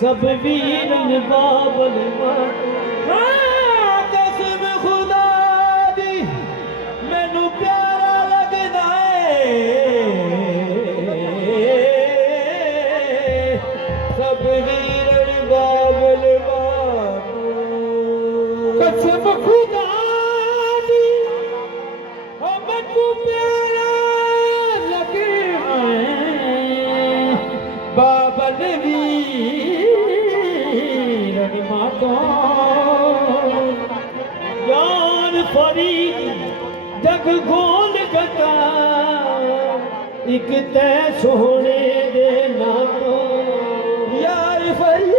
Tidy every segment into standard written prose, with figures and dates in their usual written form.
सब वीरन बाबल कसम खुदा दी मैनू प्यारा लगदा सब वीरन बाबल कसम खुदा दी मैनू प्यारा लगदा बाबल जान फरी जग गोल गता एक तै सोने दे नातो यार फरीद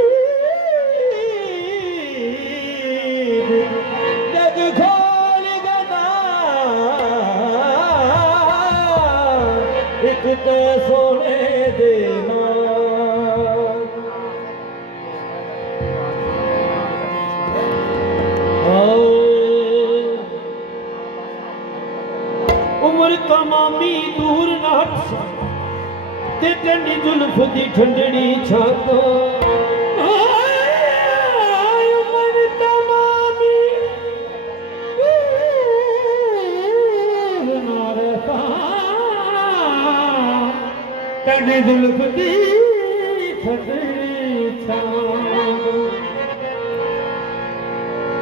जग गोल गता एक तै सोने दे उम्र तमामी दूर नाट ते ठंडी जुल्फ दी ठंडड़ी छातो उम्र तमामी ठंडी जुल्फ दी ठंडड़ी छातो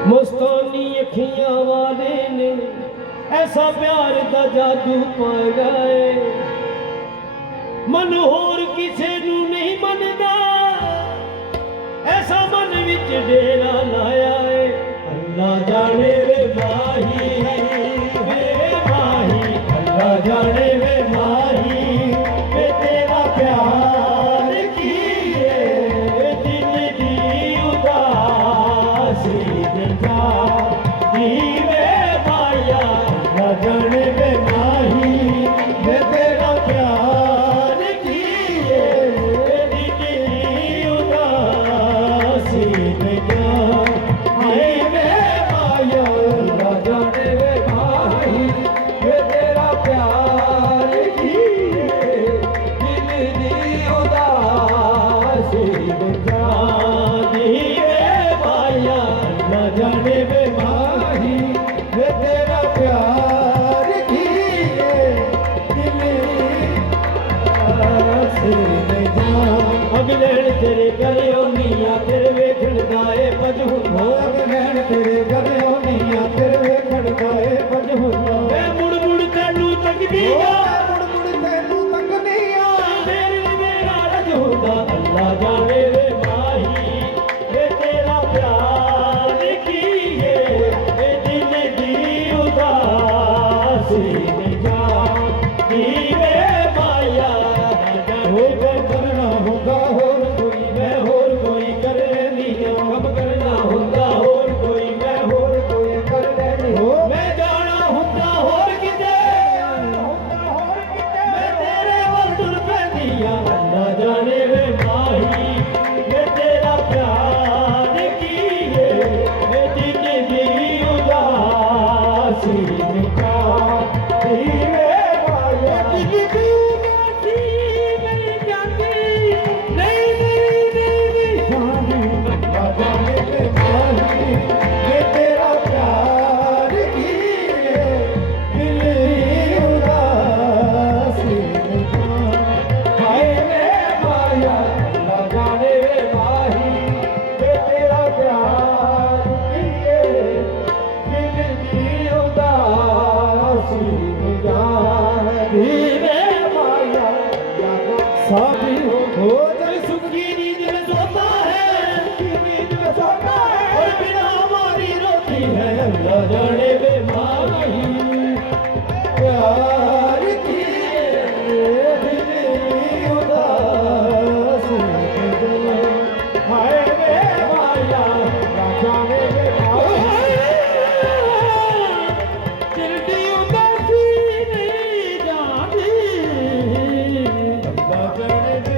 मस्तानी अखियां वाले ने ऐसा प्यार दा जादू पाए गए मन होर किसे नू नहीं मनदा ऐसा मन विच डेरा लाया है अल्लाह जाने वे माही अल्लाह जाने वे माही वे तेरा प्यार की दिल दी उदासी दिखा दी जाने में माही मैं तेरा प्यार किए उदासी में जाने में माया जाने में माही मैं तेरा प्यार किए उदासी में जाने में माया जाने में माही मैं तेरा प्यार अगलैन तेरे गले होनिया तेरे वेखण दाए पज हुंदा अगलैन तेरे गले होनिया तेरे वेखण दाए पज हुंदा मैं मुड़ मुड़ तैनू तकदी मुड़ तैनू तकदी तेरे मेरा रज हुंदा अल्लाह जाने वे माही वे तेरा प्यार किए ए दिल दी उदासी में जा दी वे माया हो करना होगा होर कोई मैं होर कोई कर लेनी कब करना होगा होर कोई मैं होर कोई कर लेनी हो मैं जाना होगा होर किते मैं तेरे वल तुर पैंदिया अल्लाह जाने वे माही मैं तेरा प्यार किए मैं दिल दी उदासी निका दी वे माया दिल दी साथी हो जब सुखी नींद में सोता है और बिना हमारी रोती है अल्लाह जाने वे माही प्यार की उदासी हाय वे माया जाने वे दिल दी उदासी नहीं जाती अल्लाह जाने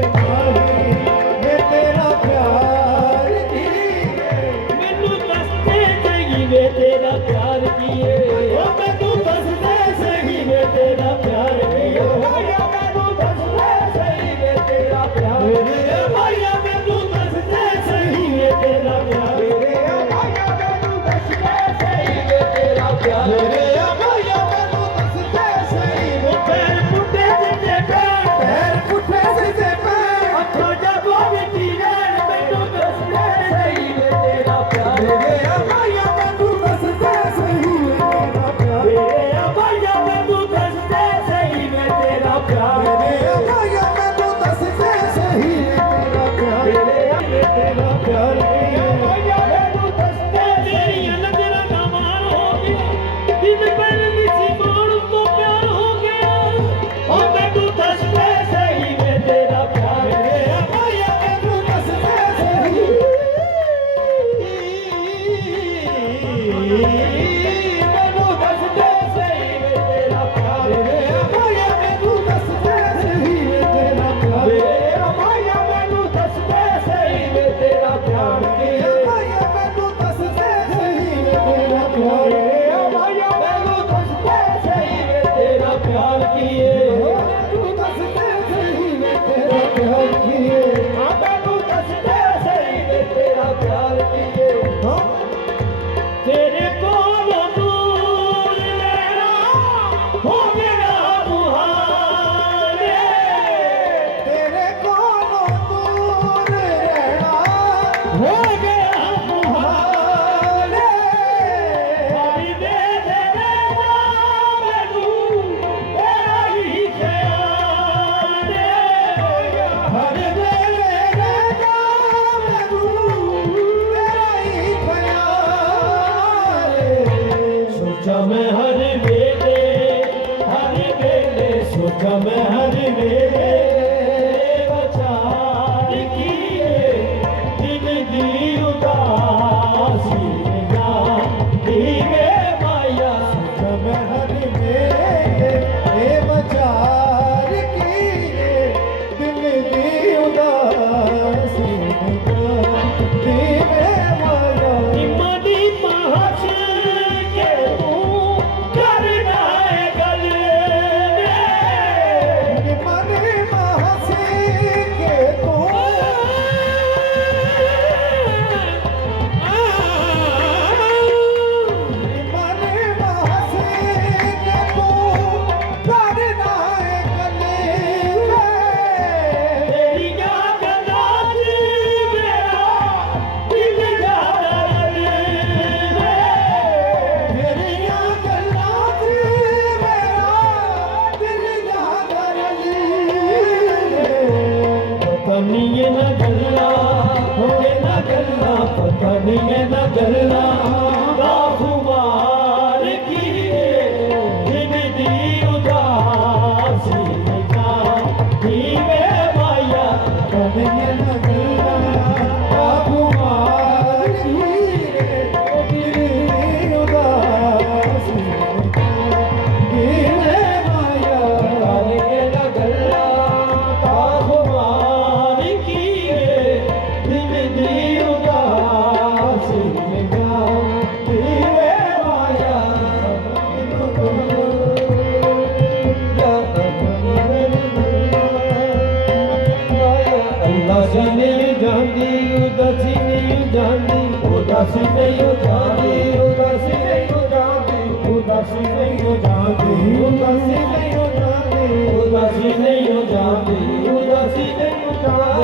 ਉਦਾਸੀ ਨਹੀਂ ਹੋ ਜਾਂਦੀ ਉਦਾਸੀ ਨਹੀਂ ਹੋ ਜਾਂਦੀ ਉਦਾਸੀ ਨਹੀਂ ਹੋ ਜਾਂਦੀ ਉਦਾਸੀ ਨਹੀਂ ਹੋ ਜਾਂਦੀ ਉਦਾਸੀ ਨਹੀਂ ਹੋ ਜਾਂਦੀ ਉਦਾਸੀ ਨਹੀਂ ਹੋ ਜਾਂਦੀ